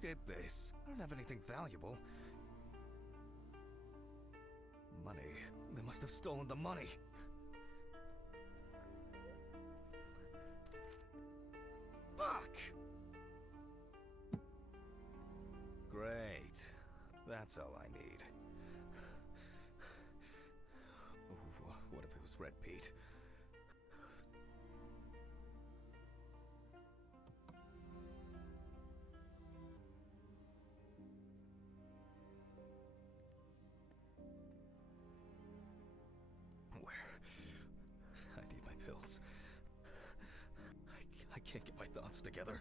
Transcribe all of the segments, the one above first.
did this? I don't have anything valuable. Money. They must have stolen the money. Fuck! Great. That's all I need. What if it was Red Pete? Where? I need my pills. I can't get my thoughts together.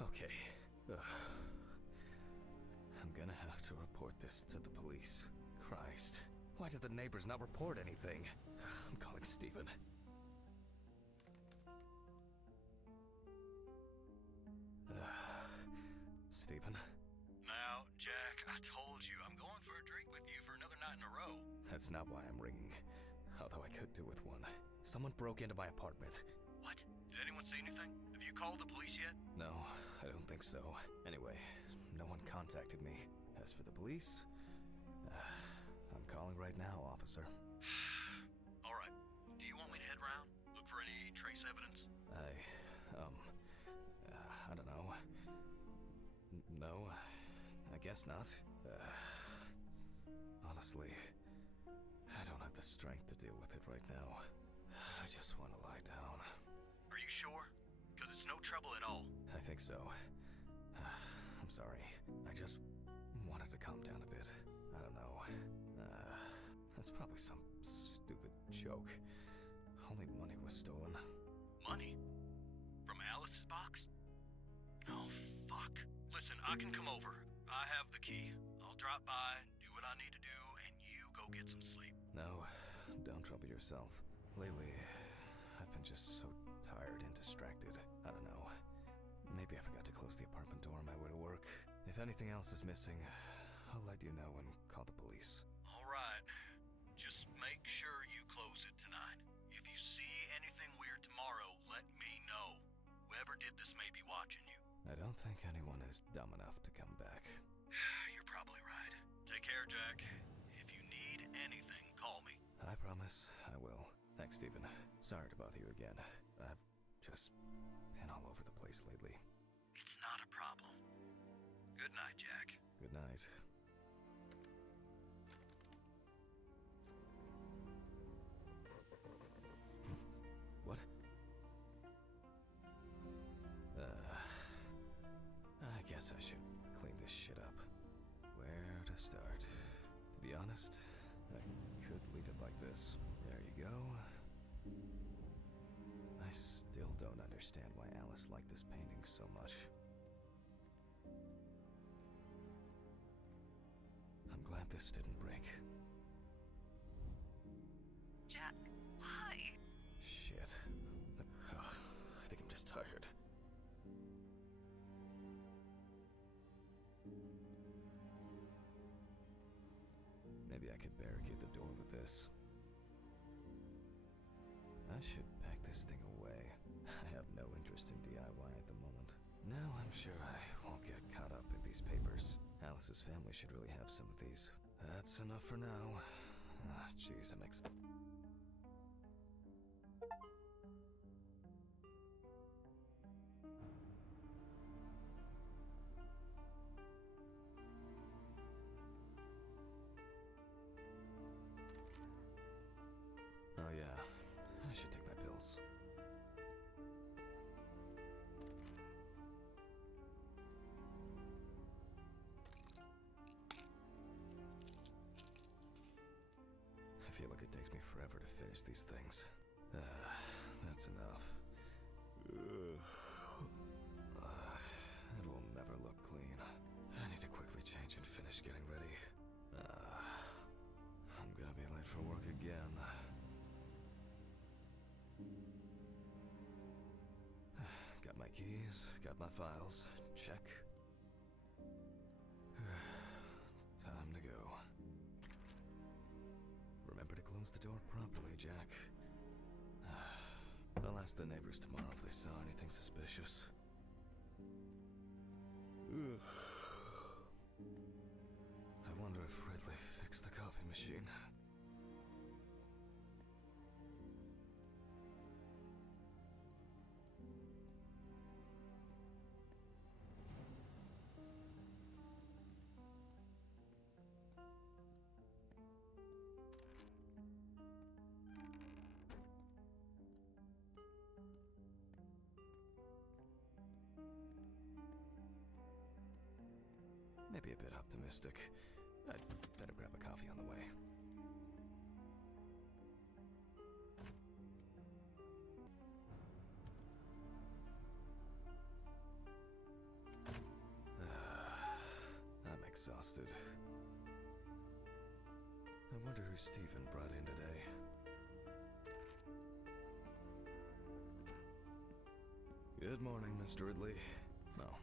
Okay. I'm gonna have to report this to the police. Christ. Why did the neighbors not report anything? I'm calling Steven. Steven? Now, Jack, I told you, I'm going for a drink with you for another night in a row. That's not why I'm ringing. Although I could do with one. Someone broke into my apartment. What? Did anyone see anything? Have you called the police yet? No, I don't think so. Anyway, no one contacted me. As for the police, I'm calling right now, officer. All right. Do you want me to head around? Look for any trace evidence? I don't know. No, I guess not. Honestly, I don't have the strength to deal with it right now. I just want to lie down. Are you sure? Because it's no trouble at all. I think so. I'm sorry. I just wanted to calm down a bit. I don't know. That's probably some stupid joke. Only money was stolen. Money? From Alice's box? Oh, fuck. Listen, I can come over. I have the key. I'll drop by, do what I need to do, and you go get some sleep. No, don't trouble yourself. Lately, I've been just so tired and distracted. I don't know. Maybe I forgot to close the apartment door on my way to work. If anything else is missing, I'll let you know and call the police. All right. Just make sure you close it tonight. If you see anything weird tomorrow, let me know. Whoever did this may be watching you. I don't think anyone is dumb enough to come back. You're probably right. Take care, Jack. If you need anything, call me. I promise I will. Thanks, Steven. Sorry to bother you again. I've just been all over the place lately. It's not a problem. Good night, Jack. Good night. What? I guess I should clean this shit up. Where to start? To be honest, I could leave it like this. There you go. I still don't understand why Alice liked this painting so much. I'm glad this didn't break. Jack, why? Shit. Ugh, I think I'm just tired. Maybe I could barricade the door with this. I should pack this thing away. I have no interest in DIY at the moment. Now I'm sure I won't get caught up in these papers. Alice's family should really have some of these. That's enough for now. Ah, jeez, that makes... Oh yeah, I should take my pills. I feel like it takes me forever to finish these things. That's enough. It will never look clean. I need to quickly change and finish getting ready. I'm gonna be late for work again. Got my keys, got my files. Check. Time to go. close the door properly, Jack. I'll ask the neighbors tomorrow if they saw anything suspicious. Ugh. I wonder if Ridley fixed the coffee machine. Maybe a bit optimistic. I'd better grab a coffee on the way. I'm exhausted. I wonder who Stephen brought in today. Good morning, Mr. Ridley. Oh,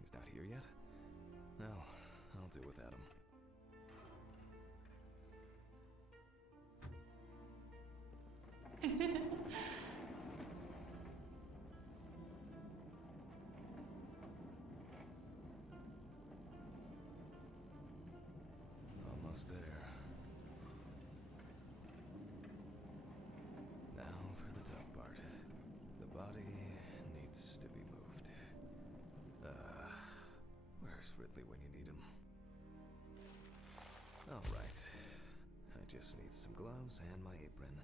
he's not here yet? No, I'll do without him. Almost there. Now for the tough part. The body needs to be moved. Where's Ridley when you need him? Alright. I just need some gloves and my apron.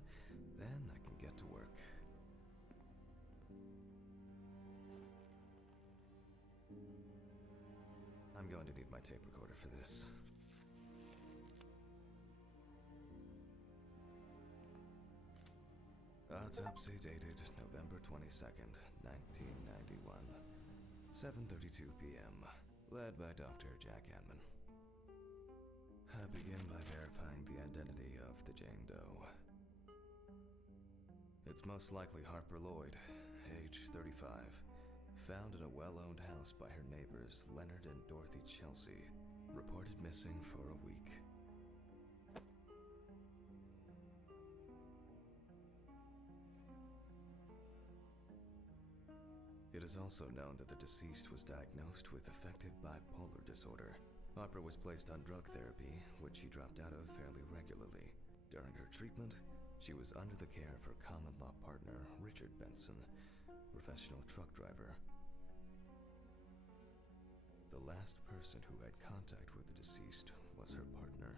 Then I can get to work. I'm going to need my tape recorder for this. Autopsy dated November 22nd, 1991. 7:32 p.m. Led by Dr. Jack Hanman. I begin by verifying the identity of the Jane Doe. It's most likely Harper Lloyd, age 35, found in a well-owned house by her neighbors Leonard and Dorothy Chelsea, reported missing for a week. It is also known that the deceased was diagnosed with affective bipolar disorder. Harper was placed on drug therapy, which she dropped out of fairly regularly. During her treatment, she was under the care of her common-law partner, Richard Benson, professional truck driver. The last person who had contact with the deceased was her partner.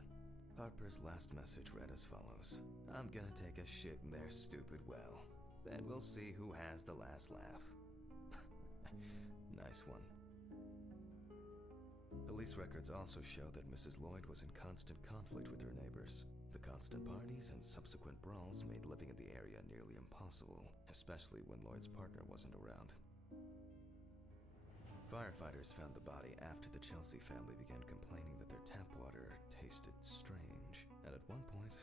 Harper's last message read as follows: "I'm gonna take a shit in their stupid well. Then we'll see who has the last laugh." Nice one. Police records also show that Mrs. Lloyd was in constant conflict with her neighbors. The constant parties and subsequent brawls made living in the area nearly impossible, especially when Lloyd's partner wasn't around. Firefighters found the body after the Chelsea family began complaining that their tap water tasted strange, and at one point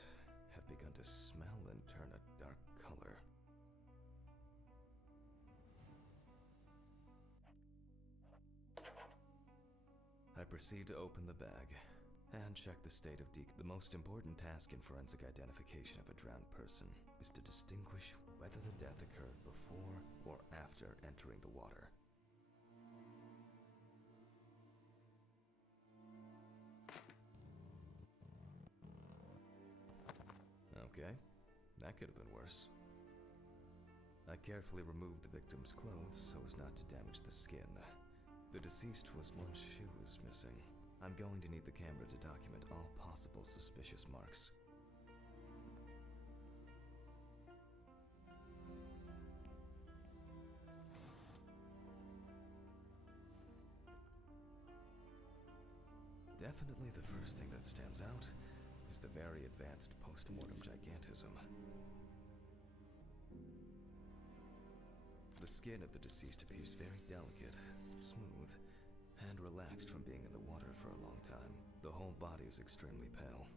had begun to smell and turn a dark color. I proceed to open the bag and check the state of The most important task in forensic identification of a drowned person is to distinguish whether the death occurred before or after entering the water. Okay, that could have been worse. I carefully removed the victim's clothes so as not to damage the skin. The deceased was one shoe is missing. I'm going to need the camera to document all possible suspicious marks. Definitely the first thing that stands out is the very advanced post-mortem gigantism. The skin of the deceased appears very delicate, smooth, and relaxed from being in the water for a long time. The whole body is extremely pale.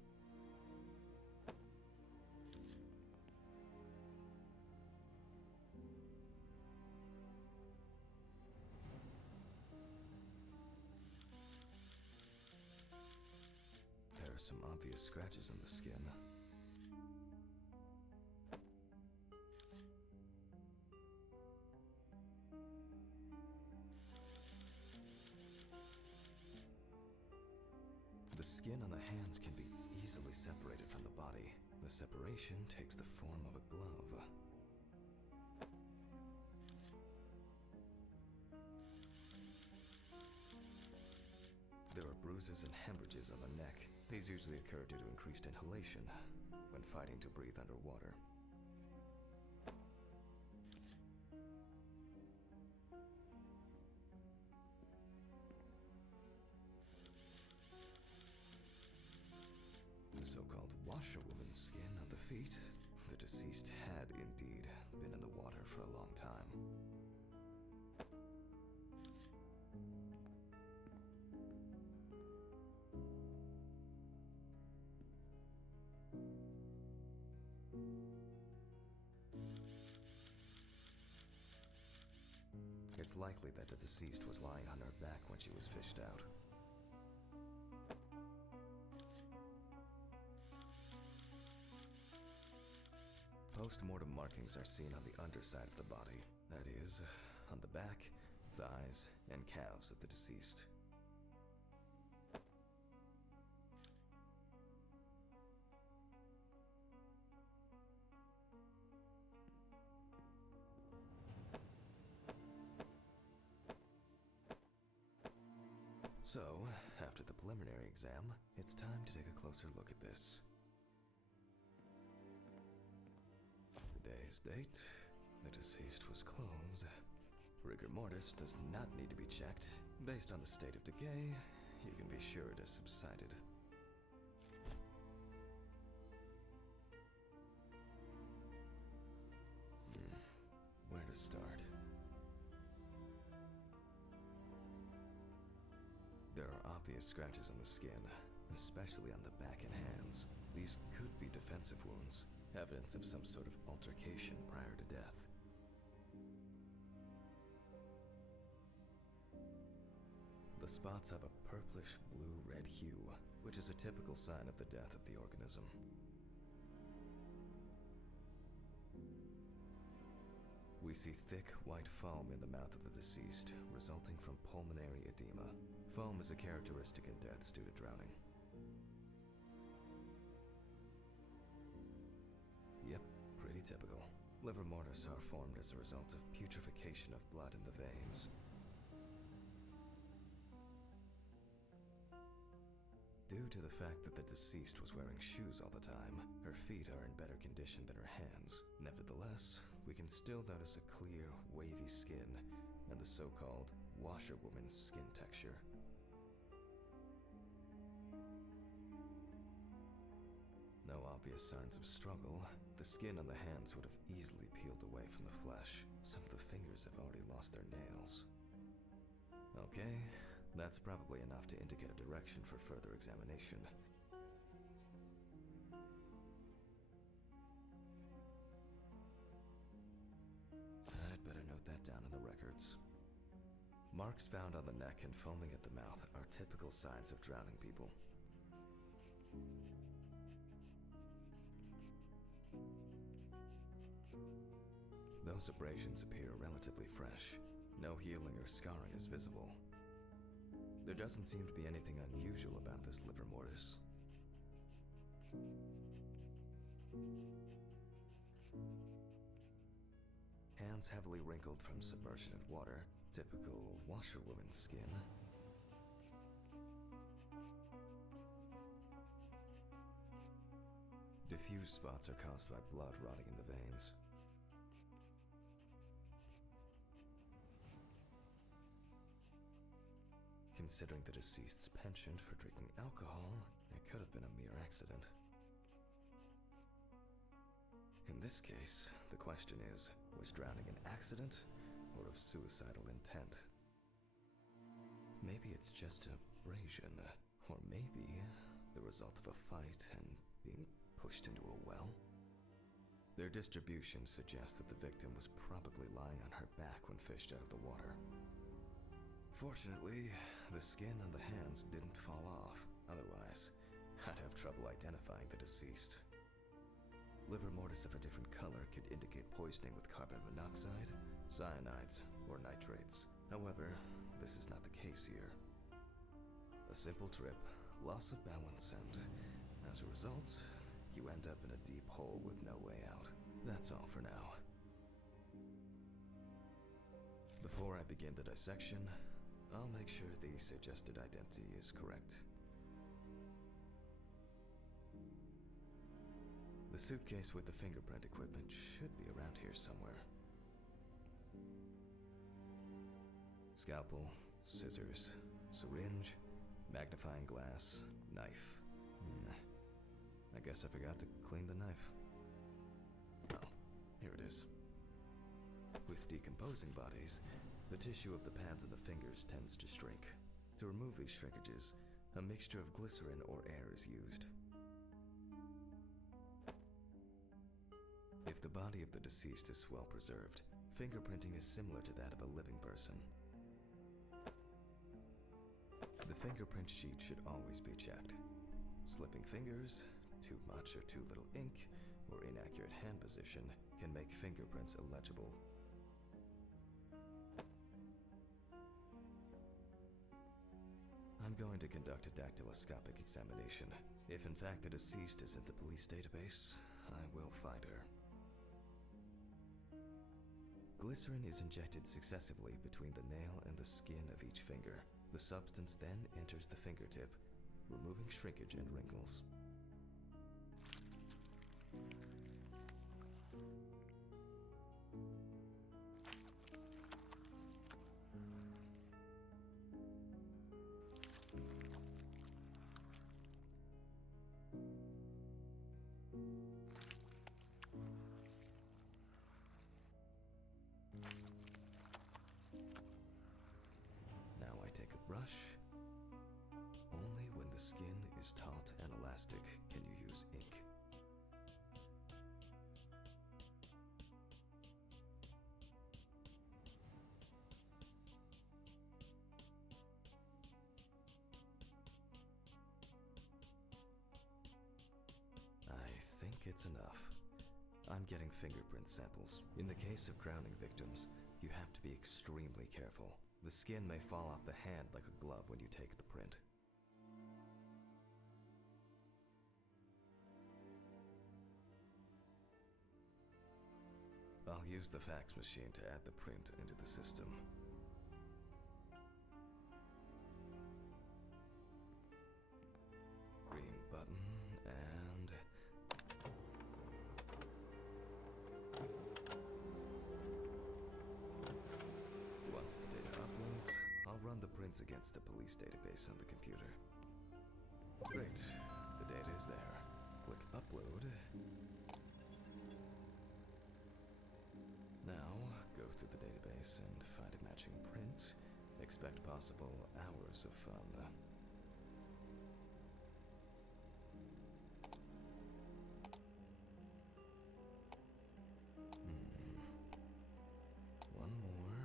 There are some obvious scratches on the skin. The skin on the hands can be easily separated from the body. The separation takes the form of a glove. There are bruises and hemorrhages on the neck. These usually occur due to increased inhalation when fighting to breathe underwater. The so-called washerwoman's skin on the feet. The deceased had indeed been in the water for a long time. It's likely that the deceased was lying on her back when she was fished out. Post-mortem markings are seen on the underside of the body, that is, on the back, thighs, and calves of the deceased. So, after the preliminary exam, it's time to take a closer look at this. Today's date, the deceased was closed. Rigor mortis does not need to be checked. Based on the state of decay, you can be sure it has subsided. Where to start? There are obvious scratches on the skin, especially on the back and hands. These could be defensive wounds, evidence of some sort of altercation prior to death. The spots have a purplish blue-red hue, which is a typical sign of the death of the organism. We see thick, white foam in the mouth of the deceased, resulting from pulmonary edema. Foam is a characteristic in deaths due to drowning. Yep, pretty typical. Liver mortis are formed as a result of putrefaction of blood in the veins. Due to the fact that the deceased was wearing shoes all the time, her feet are in better condition than her hands. Nevertheless, we can still notice a clear, wavy skin and the so-called washerwoman's skin texture. No obvious signs of struggle. The skin on the hands would have easily peeled away from the flesh. Some of the fingers have already lost their nails. Okay, that's probably enough to indicate a direction for further examination. I'd better note that down in the records. Marks found on the neck and foaming at the mouth are typical signs of drowning people. Those abrasions appear relatively fresh. No healing or scarring is visible. There doesn't seem to be anything unusual about this liver mortis. Hands heavily wrinkled from submersion in water, typical washerwoman's skin. Diffuse spots are caused by blood rotting in the veins. Considering the deceased's penchant for drinking alcohol, it could have been a mere accident. In this case, the question is, was drowning an accident or of suicidal intent? Maybe it's just abrasion, or maybe the result of a fight and being pushed into a well. Their distribution suggests that the victim was probably lying on her back when fished out of the water. Fortunately, the skin on the hands didn't fall off. Otherwise, I'd have trouble identifying the deceased. Liver mortis of a different color could indicate poisoning with carbon monoxide, cyanides, or nitrates. However, this is not the case here. A simple trip, loss of balance, and as a result, you end up in a deep hole with no way out. That's all for now. Before I begin the dissection, I'll make sure the suggested identity is correct. The suitcase with the fingerprint equipment should be around here somewhere. Scalpel, scissors, syringe, magnifying glass, knife. I guess I forgot to clean the knife. Oh, here it is. With decomposing bodies, the tissue of the pads of the fingers tends to shrink. To remove these shrinkages, a mixture of glycerin or air is used. If the body of the deceased is well preserved, fingerprinting is similar to that of a living person. The fingerprint sheet should always be checked. Slipping fingers, too much or too little ink, or inaccurate hand position can make fingerprints illegible. I'm going to conduct a dactyloscopic examination. If in fact the deceased is in the police database, I will find her. Glycerin is injected successively between the nail and the skin of each finger. The substance then enters the fingertip, removing shrinkage and wrinkles. Now I take a brush. Only when the skin is taut and elastic can you use ink. I think it's enough. I'm getting fingerprint samples. In the case of drowning victims, you have to be extremely careful. The skin may fall off the hand like a glove when you take the print. I'll use the fax machine to add the print into the system. Green button, and... Once the data uploads, I'll run the prints against the police database on the computer. Great, the data is there. Click Upload. Now, go through the database and find a matching print. Expect possible hours of fun. One more.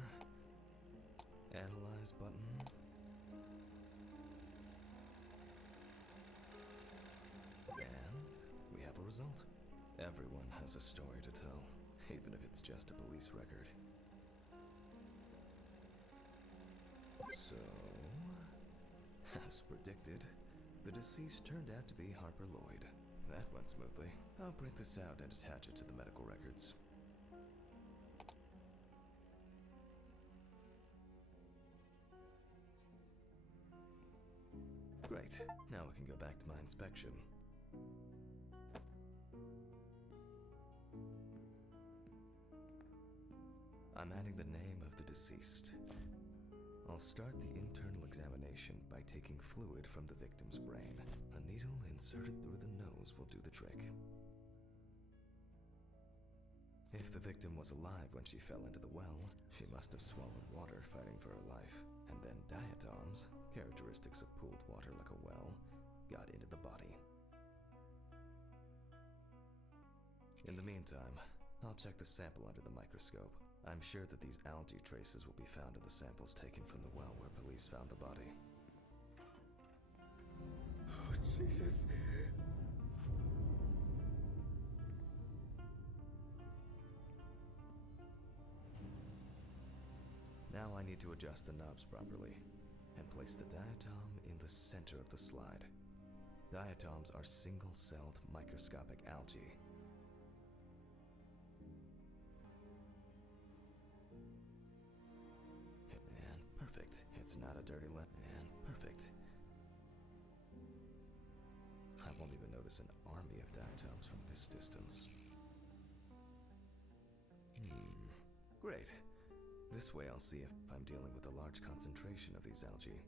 Analyze button. And we have a result. Everyone has a story to tell, even if it's just a police record. So, as predicted, the deceased turned out to be Harper Lloyd. That went smoothly. I'll print this out and attach it to the medical records. Great. Now we can go back to my inspection. I'm adding the name of the deceased. I'll start the internal examination by taking fluid from the victim's brain. A needle inserted through the nose will do the trick. If the victim was alive when she fell into the well, she must have swallowed water fighting for her life, and then diatoms, characteristics of pooled water like a well, got into the body. In the meantime, I'll check the sample under the microscope. I'm sure that these algae traces will be found in the samples taken from the well where police found the body. Oh, Jesus. Now I need to adjust the knobs properly and place the diatom in the center of the slide. Diatoms are single-celled microscopic algae. And perfect. It's not a dirty lip. And perfect. I won't even notice an army of diatoms from this distance. Great. This way I'll see if I'm dealing with a large concentration of these algae.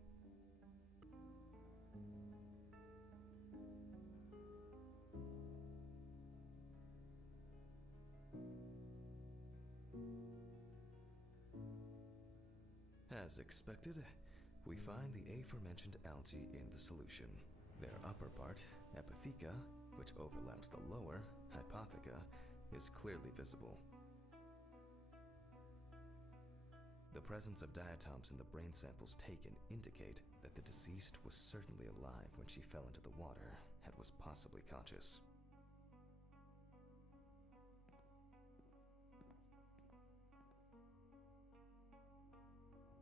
As expected, we find the aforementioned algae in the solution. Their upper part, Epitheca, which overlaps the lower, Hypotheca, is clearly visible. The presence of diatoms in the brain samples taken indicate that the deceased was certainly alive when she fell into the water and was possibly conscious.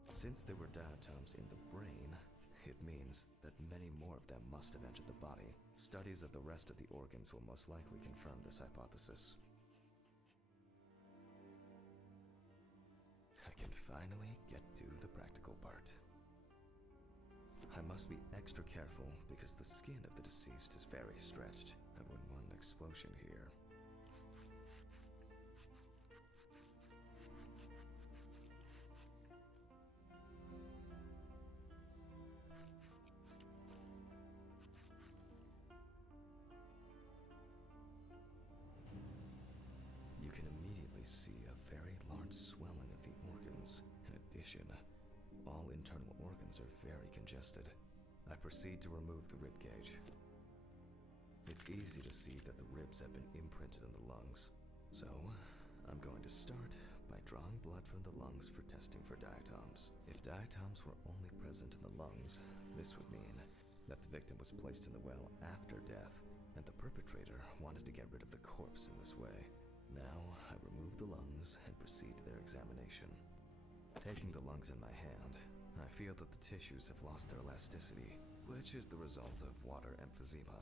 Since there were diatoms in the brain, it means that many more of them must have entered the body. Studies of the rest of the organs will most likely confirm this hypothesis. I can finally get to the practical part. I must be extra careful because the skin of the deceased is very stretched. I wouldn't want an explosion here. You can immediately see a very large swelling of the organs. In addition, all internal organs are very congested. I proceed to remove the rib cage. It's easy to see that the ribs have been imprinted in the lungs. So, I'm going to start by drawing blood from the lungs for testing for diatoms. If diatoms were only present in the lungs, this would mean that the victim was placed in the well after death, and the perpetrator wanted to get rid of the corpse in this way. Now, I remove the lungs and proceed to their examination. Taking the lungs in my hand, I feel that the tissues have lost their elasticity, which is the result of water emphysema.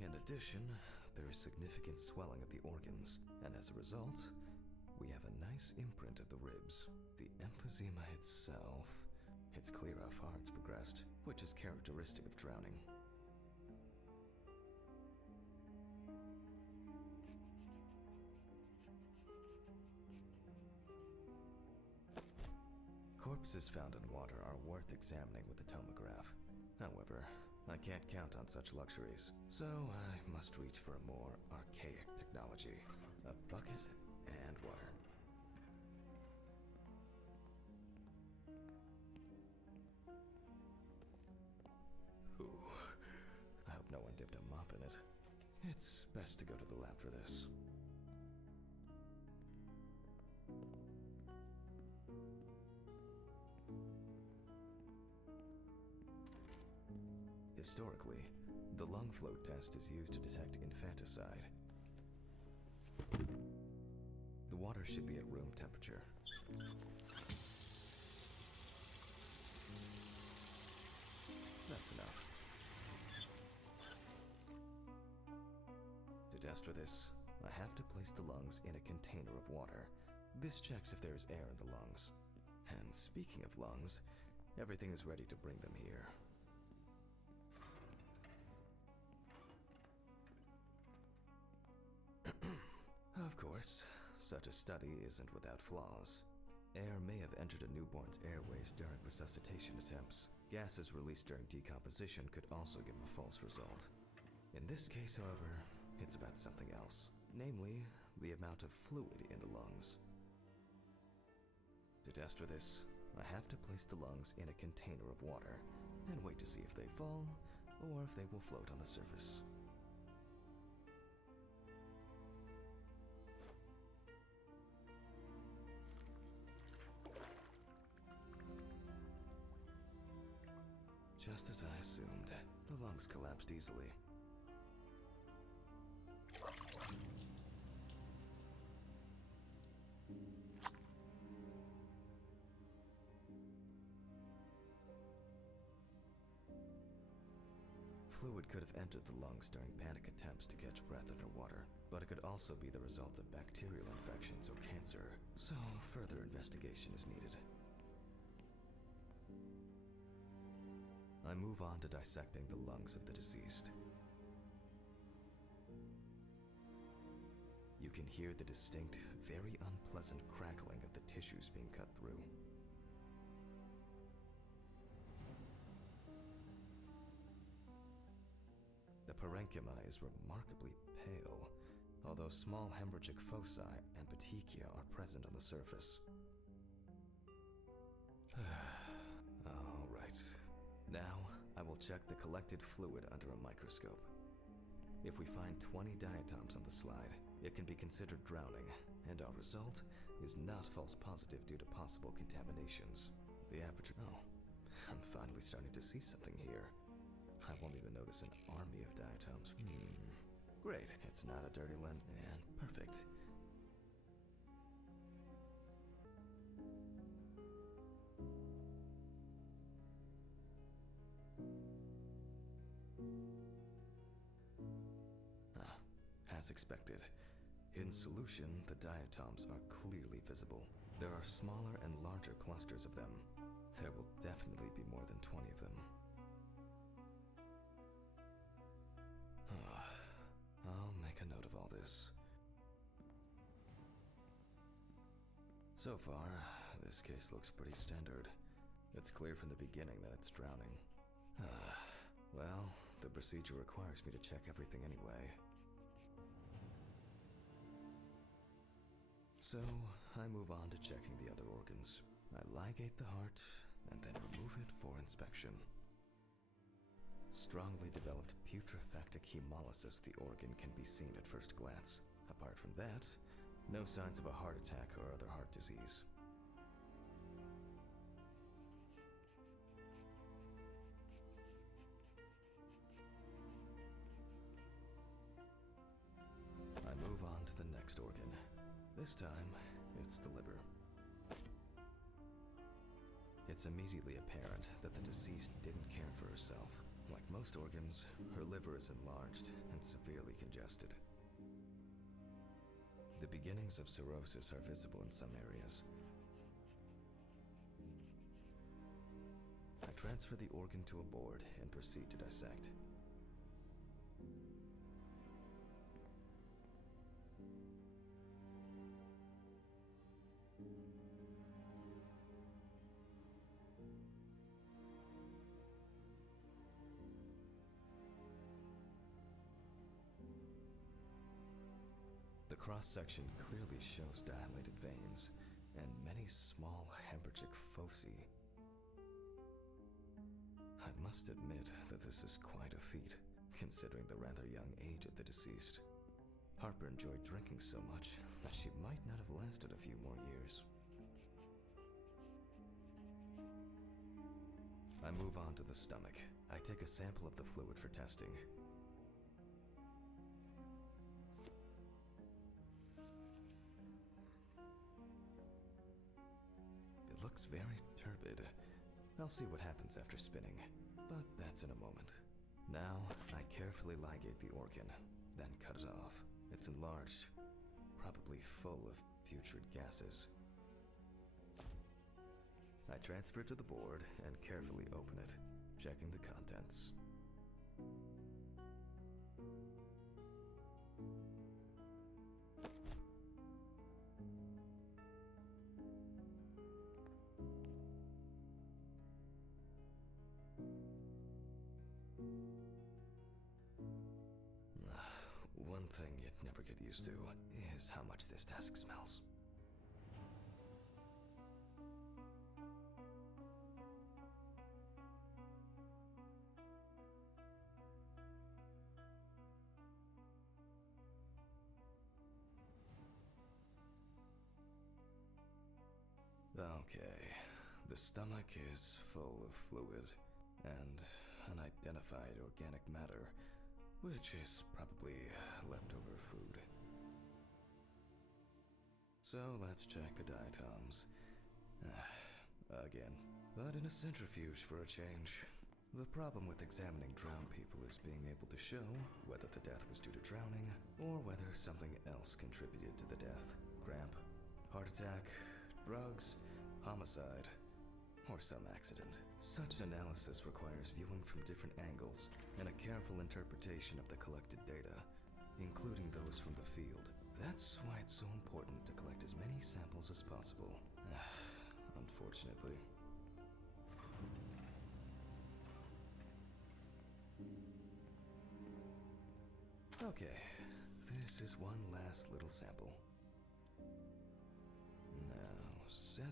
In addition, there is significant swelling of the organs, and as a result, we have a nice imprint of the ribs. The emphysema itself, it's clear how far it's progressed, which is characteristic of drowning. Corpses found in water are worth examining with a tomograph. However, I can't count on such luxuries, so I must reach for a more archaic technology. A bucket and water. Ooh, I hope no one dipped a mop in it. It's best to go to the lab for this. Historically, the lung float test is used to detect infanticide. The water should be at room temperature. That's enough. To test for this, I have to place the lungs in a container of water. This checks if there is air in the lungs. And speaking of lungs, everything is ready to bring them here. Of course, such a study isn't without flaws. Air may have entered a newborn's airways during resuscitation attempts. Gases released during decomposition could also give a false result. In this case, however, it's about something else, namely, the amount of fluid in the lungs. To test for this, I have to place the lungs in a container of water and wait to see if they fall or if they will float on the surface. Just as I assumed, the lungs collapsed easily. Fluid fluid could have entered the lungs during panic attempts to catch breath underwater, but it could also be the result of bacterial infections or cancer, so further investigation is needed. I move on to dissecting the lungs of the deceased. You can hear the distinct, very unpleasant crackling of the tissues being cut through. The parenchyma is remarkably pale, although small hemorrhagic foci and petechia are present on the surface. All right. Now, I will check the collected fluid under a microscope. If we find 20 diatoms on the slide, it can be considered drowning, and our result is not false positive due to possible contaminations. The aperture... Oh, I'm finally starting to see something here. I won't even notice an army of diatoms. Great, it's not a dirty lens. And perfect. As expected. In solution, the diatoms are clearly visible. There are smaller and larger clusters of them. There will definitely be more than 20 of them. I'll make a note of all this. So far, this case looks pretty standard. It's clear from the beginning that it's drowning. Well, the procedure requires me to check everything anyway. So, I move on to checking the other organs. I ligate the heart, and then remove it for inspection. Strongly developed putrefactic hemolysis of the organ can be seen at first glance. Apart from that, no signs of a heart attack or other heart disease. I move on to the next organ. This time, it's the liver. It's immediately apparent that the deceased didn't care for herself. Like most organs, her liver is enlarged and severely congested. The beginnings of cirrhosis are visible in some areas. I transfer the organ to a board and proceed to dissect. The cross-section clearly shows dilated veins and many small hemorrhagic foci. I must admit that this is quite a feat, considering the rather young age of the deceased. Harper enjoyed drinking so much that she might not have lasted a few more years. I move on to the stomach. I take a sample of the fluid for testing. It looks very turbid. I'll see what happens after spinning, but that's in a moment. Now, I carefully ligate the organ, then cut it off. It's enlarged, probably full of putrid gases. I transfer it to the board and carefully open it, checking the contents. One thing you'd never get used to is how much this desk smells. Okay, the stomach is full of fluid and unidentified organic matter, which is probably leftover food. So let's check the diatoms. Again, but in a centrifuge for a change. The problem with examining drowned people is being able to show whether the death was due to drowning or whether something else contributed to the death. Cramp, heart attack, drugs, homicide, or some accident. Such an analysis requires viewing from different angles and a careful interpretation of the collected data, including those from the field. That's why it's so important to collect as many samples as possible. Unfortunately. Okay, this is one last little sample. Now, set.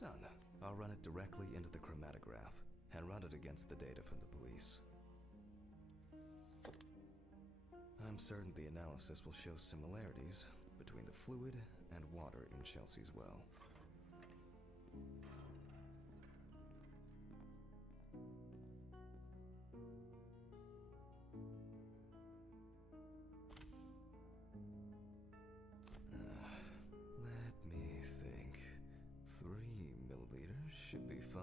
Done. I'll run it directly into the chromatograph and run it against the data from the police. I'm certain the analysis will show similarities between the fluid and water in Chelsea's well. Let me think. 3 milliliters should be fine.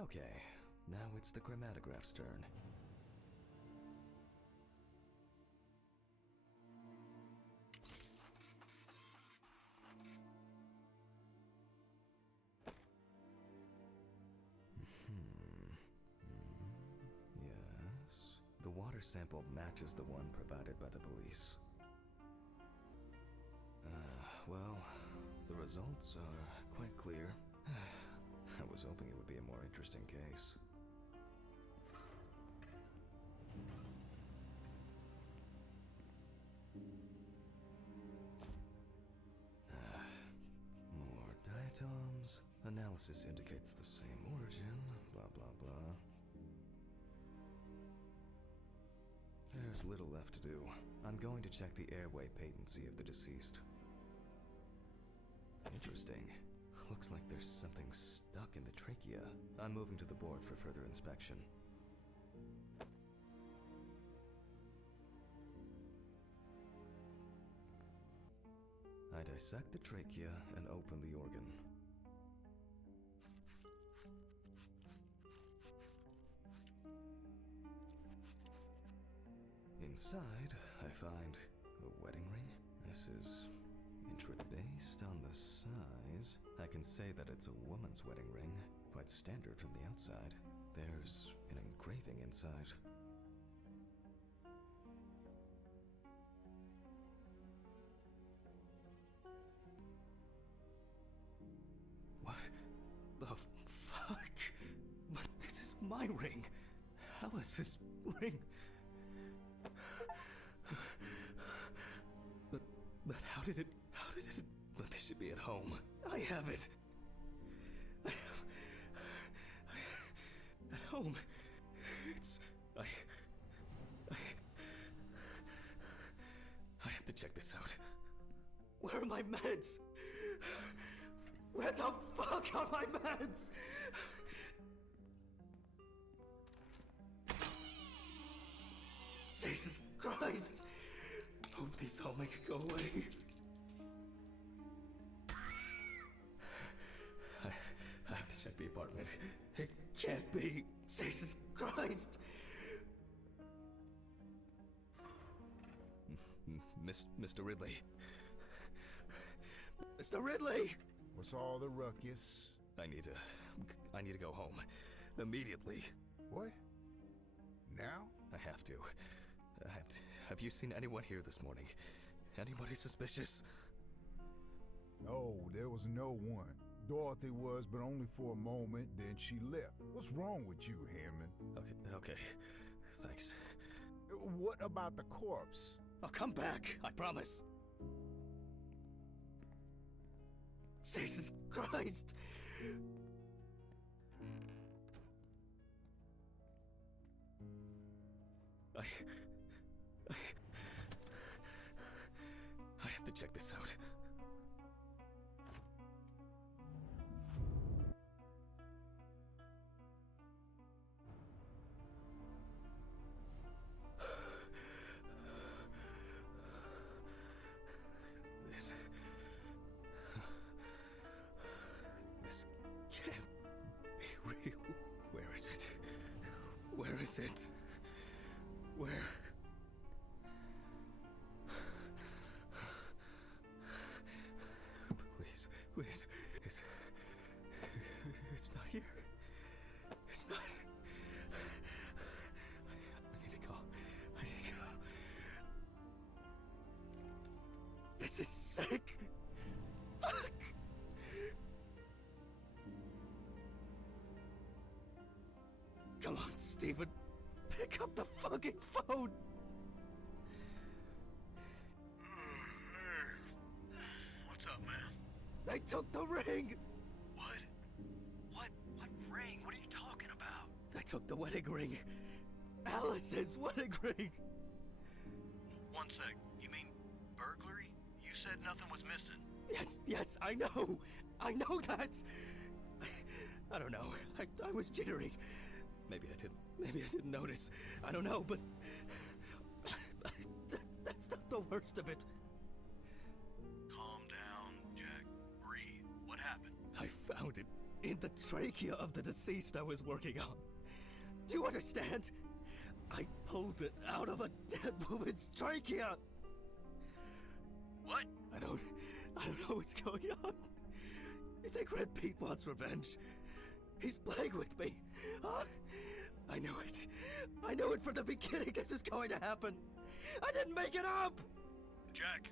Okay, now it's the chromatograph's turn. Yes. The water sample matches the one provided by the police. Well, the results are quite clear. I was hoping it would be a more interesting case. More diatoms. Analysis indicates the same origin. Blah, blah, blah. There's little left to do. I'm going to check the airway patency of the deceased. Interesting. Looks like there's something stuck in the trachea. I'm moving to the board for further inspection. I dissect the trachea and open the organ. Inside, I find a wedding ring. This is based on the size. I can say that it's a woman's wedding ring, quite standard from the outside. There's an engraving inside. What the fuck? But this is my ring. Alice's ring. But how did it? But this should be at home. I have it. I have at home. It's I have to check this out. Where are my meds? Where the fuck are my meds? Jesus Christ! Hope these all make it go away. I have to check the apartment. It can't be. Jesus Christ! Mr. Ridley, Mr. Ridley! What's all the ruckus? I need to go home. Immediately. What? Now? I have to. Have you seen anyone here this morning? Anybody suspicious? No, there was no one. Dorothy was, but only for a moment, then she left. What's wrong with you, Hammond? Okay. Thanks. What about the corpse? I'll come back, I promise. Jesus Christ! I have to check this out. This can't be real. Where is it? Where is it? Where? Please. It's not here. It's not. I need to go. This is sick. Fuck. Come on, Stephen. Pick up the fucking phone. What's up, man? They took the ring. What? What ring? What are you talking about? They took the wedding ring. Alice's wedding ring. One sec. You mean burglary? You said nothing was missing. Yes, I know that. I don't know. I was jittery. Maybe I didn't notice. I don't know, but that's not the worst of it. Calm down, Jack. Breathe. What happened? I found it in the trachea of the deceased I was working on. Do you understand? I pulled it out of a dead woman's trachea. What? I don't know what's going on. You think Red Pete wants revenge? He's playing with me. Huh? I knew it. I knew it from the beginning this was going to happen. I didn't make it up! Jack,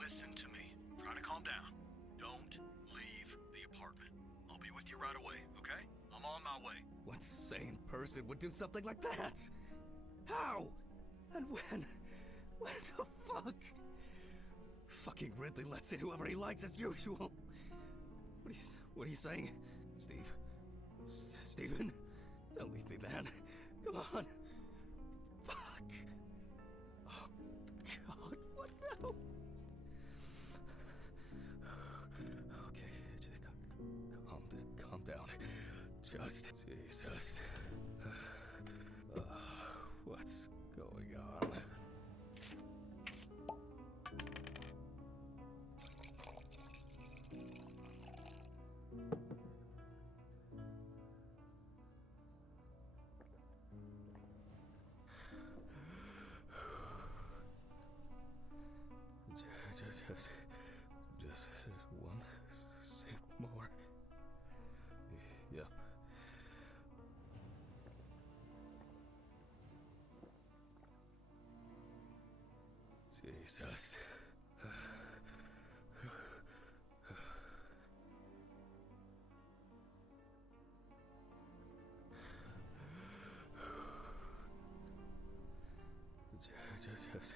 listen to me. Try to calm down. Don't leave the apartment. I'll be with you right away, okay? I'm on my way. What sane person would do something like that? How? And when? When the fuck? Fucking Ridley lets in whoever he likes as usual. What are you saying? Stephen? Don't leave me, man. Come on. Fuck. Oh, God, what now? Okay, just calm down. Just, Jesus. What's going on? Just one sip more. Yep. Jesus. Just